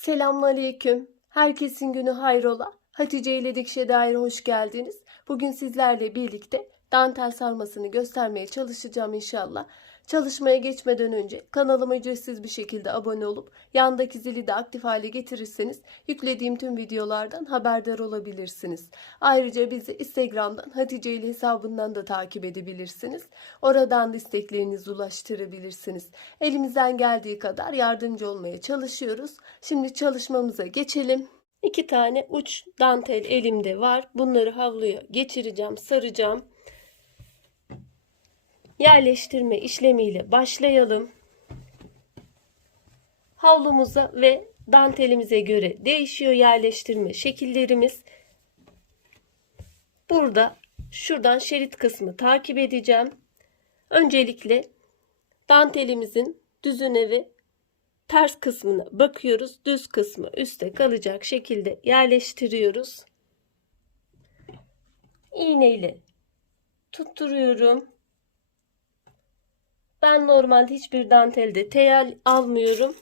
Selamünaleyküm. Herkesin günü hayrola. Hatice ile Dikişe Dair'e hoş geldiniz. Bugün sizlerle birlikte dantel sarmasını göstermeye çalışacağım inşallah. Çalışmaya geçmeden önce kanalıma ücretsiz bir şekilde abone olup yandaki zili de aktif hale getirirseniz yüklediğim tüm videolardan haberdar olabilirsiniz. Ayrıca bizi Instagram'dan Hatice ile hesabından da takip edebilirsiniz. Oradan da isteklerinizi ulaştırabilirsiniz. Elimizden geldiği kadar yardımcı olmaya çalışıyoruz. Şimdi çalışmamıza geçelim. 2 tane uç dantel elimde var. Bunları havluya geçireceğim, saracağım. Yerleştirme işlemiyle başlayalım. Havlumuza ve dantelimize göre değişiyor yerleştirme şekillerimiz. Burada şuradan şerit kısmı takip edeceğim. Öncelikle dantelimizin düzüne ve ters kısmına bakıyoruz. Düz kısmı üstte kalacak şekilde yerleştiriyoruz. İğne ile tutturuyorum. Ben normalde hiçbir dantelde teyel almıyorum.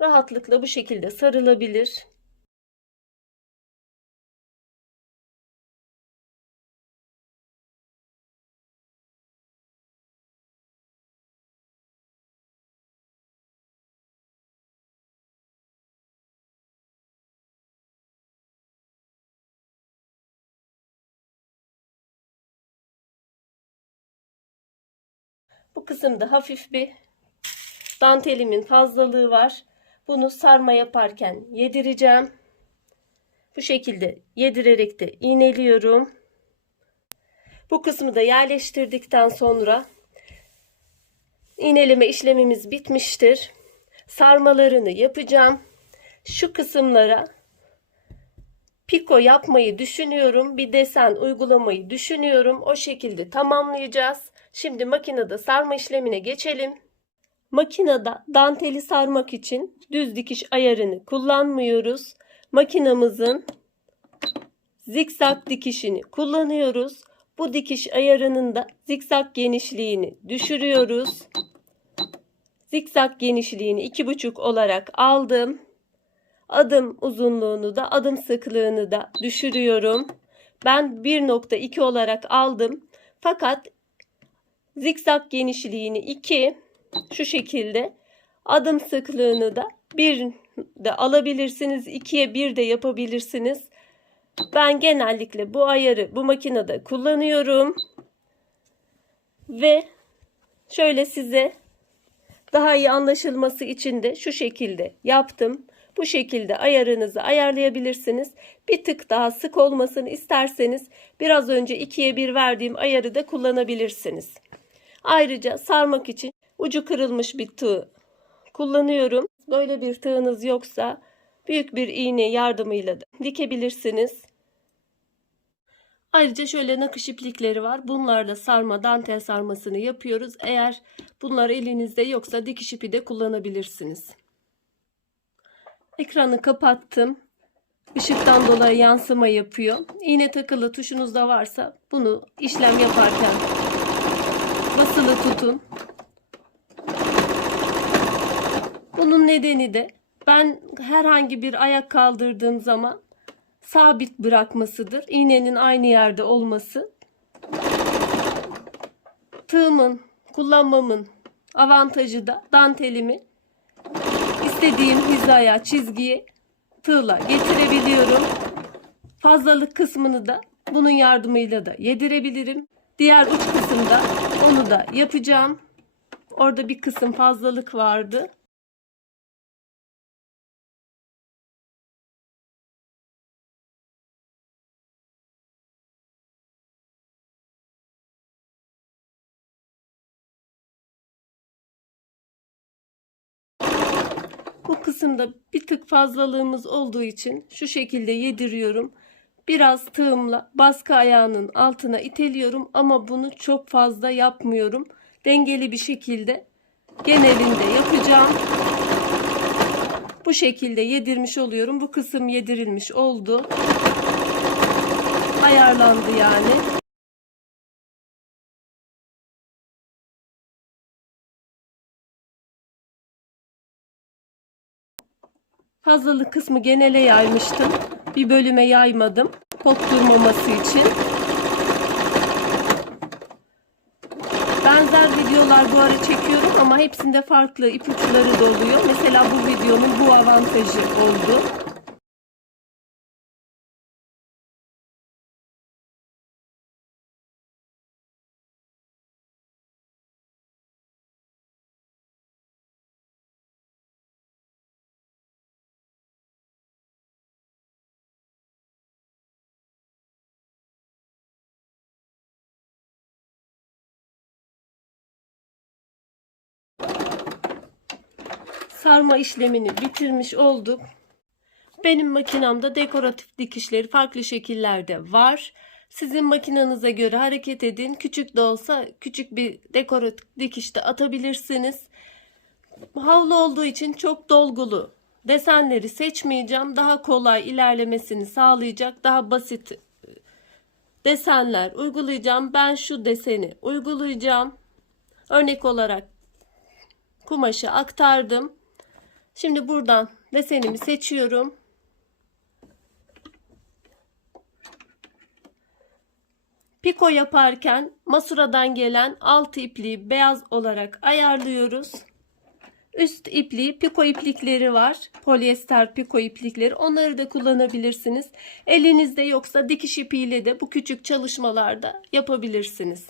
Rahatlıkla bu şekilde sarılabilir. Bu kısımda hafif bir dantelimin fazlalığı var. Bunu sarma yaparken yedireceğim. Bu şekilde yedirerek de iğneliyorum. Bu kısmı da yerleştirdikten sonra iğneleme işlemimiz bitmiştir. Sarmalarını yapacağım. Şu kısımlara piko yapmayı düşünüyorum. Bir desen uygulamayı düşünüyorum. O şekilde tamamlayacağız. Şimdi makinede sarma işlemine geçelim. Makinede danteli sarmak için düz dikiş ayarını kullanmıyoruz. Makinamızın zikzak dikişini kullanıyoruz. Bu dikiş ayarının da zikzak genişliğini düşürüyoruz. Zikzak genişliğini 2,5 olarak aldım. Adım uzunluğunu da adım sıklığını da düşürüyorum. Ben 1,2 olarak aldım. Fakat zikzak genişliğini 2, şu şekilde, adım sıklığını da 1 de alabilirsiniz. 2'ye 1 de yapabilirsiniz. Ben genellikle bu ayarı bu makinede kullanıyorum. Ve şöyle size daha iyi anlaşılması için de şu şekilde yaptım. Bu şekilde ayarınızı ayarlayabilirsiniz. Bir tık daha sık olmasını isterseniz biraz önce 2'ye 1 verdiğim ayarı da kullanabilirsiniz. Ayrıca sarmak için ucu kırılmış bir tığ kullanıyorum. Böyle bir tığınız yoksa büyük bir iğne yardımıyla da dikebilirsiniz. Ayrıca şöyle nakış iplikleri var. Bunlarla sarma, dantel sarmasını yapıyoruz. Eğer bunlar elinizde yoksa dikiş ipi de kullanabilirsiniz. Ekranı kapattım. Işıktan dolayı yansıma yapıyor. İğne takılı tuşunuz da varsa bunu işlem yaparken basılı tutun. Bunun nedeni de ben herhangi bir ayak kaldırdığım zaman sabit bırakmasıdır. İğnenin aynı yerde olması. Tığımın, kullanmamın avantajı da dantelimi istediğim hizaya, çizgiye tığla getirebiliyorum. Fazlalık kısmını da bunun yardımıyla da yedirebilirim. Diğer uç kısımda onu da yapacağım. Orada bir kısım fazlalık vardı. Bu kısımda bir tık fazlalığımız olduğu için şu şekilde yediriyorum. Biraz tığımla baskı ayağının altına iteliyorum ama bunu çok fazla yapmıyorum. Dengeli bir şekilde genelinde yapacağım. Bu şekilde yedirmiş oluyorum. Bu kısım yedirilmiş oldu. Ayarlandı yani. Fazlalık kısmı genele yaymıştım. Bir bölüme yaymadım. Kokturmaması için. Benzer videolar bu ara çekiyorum ama hepsinde farklı ipuçları da oluyor. Mesela bu videonun bu avantajı oldu. Sarma işlemini bitirmiş olduk. Benim makinamda dekoratif dikişleri farklı şekillerde var. Sizin makinanıza göre hareket edin. Küçük de olsa küçük bir dekoratif dikiş de atabilirsiniz. Havlu olduğu için çok dolgulu desenleri seçmeyeceğim. Daha kolay ilerlemesini sağlayacak, daha basit desenler uygulayacağım. Ben şu deseni uygulayacağım. Örnek olarak kumaşı aktardım. Şimdi buradan desenimi seçiyorum. Piko yaparken masuradan gelen alt ipliği beyaz olarak ayarlıyoruz. Üst ipliği piko iplikleri var. Polyester piko iplikleri. Onları da kullanabilirsiniz. Elinizde yoksa dikiş ipiyle de bu küçük çalışmalarda yapabilirsiniz.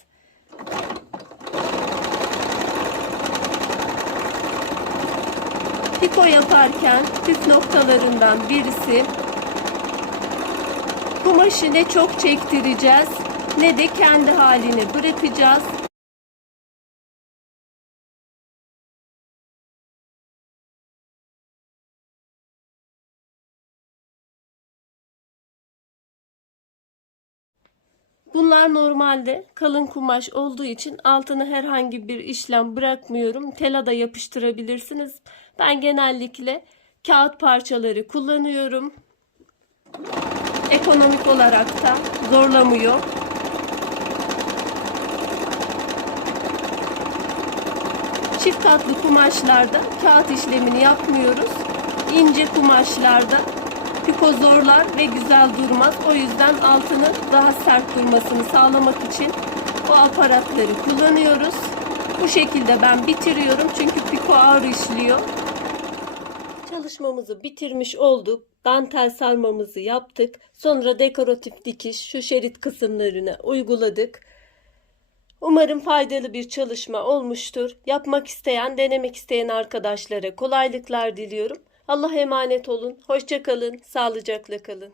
Piko yaparken püf noktalarından birisi, kumaşı ne çok çektireceğiz ne de kendi haline bırakacağız. Bunlar normalde kalın kumaş olduğu için altına herhangi bir işlem bırakmıyorum. Tela da yapıştırabilirsiniz. Ben genellikle kağıt parçaları kullanıyorum. Ekonomik olarak da zorlamıyor. Çift katlı kumaşlarda kağıt işlemini yapmıyoruz. İnce kumaşlarda piko zorlar ve güzel durmaz. O yüzden altını daha sert durmasını sağlamak için o aparatları kullanıyoruz. Bu şekilde ben bitiriyorum çünkü piko ağır işliyor. Çalışmamızı bitirmiş olduk. Dantel sarmamızı yaptık. Sonra dekoratif dikiş şu şerit kısımlarına uyguladık. Umarım faydalı bir çalışma olmuştur. Yapmak isteyen, denemek isteyen arkadaşlara kolaylıklar diliyorum. Allah'a emanet olun. Hoşça kalın. Sağlıcakla kalın.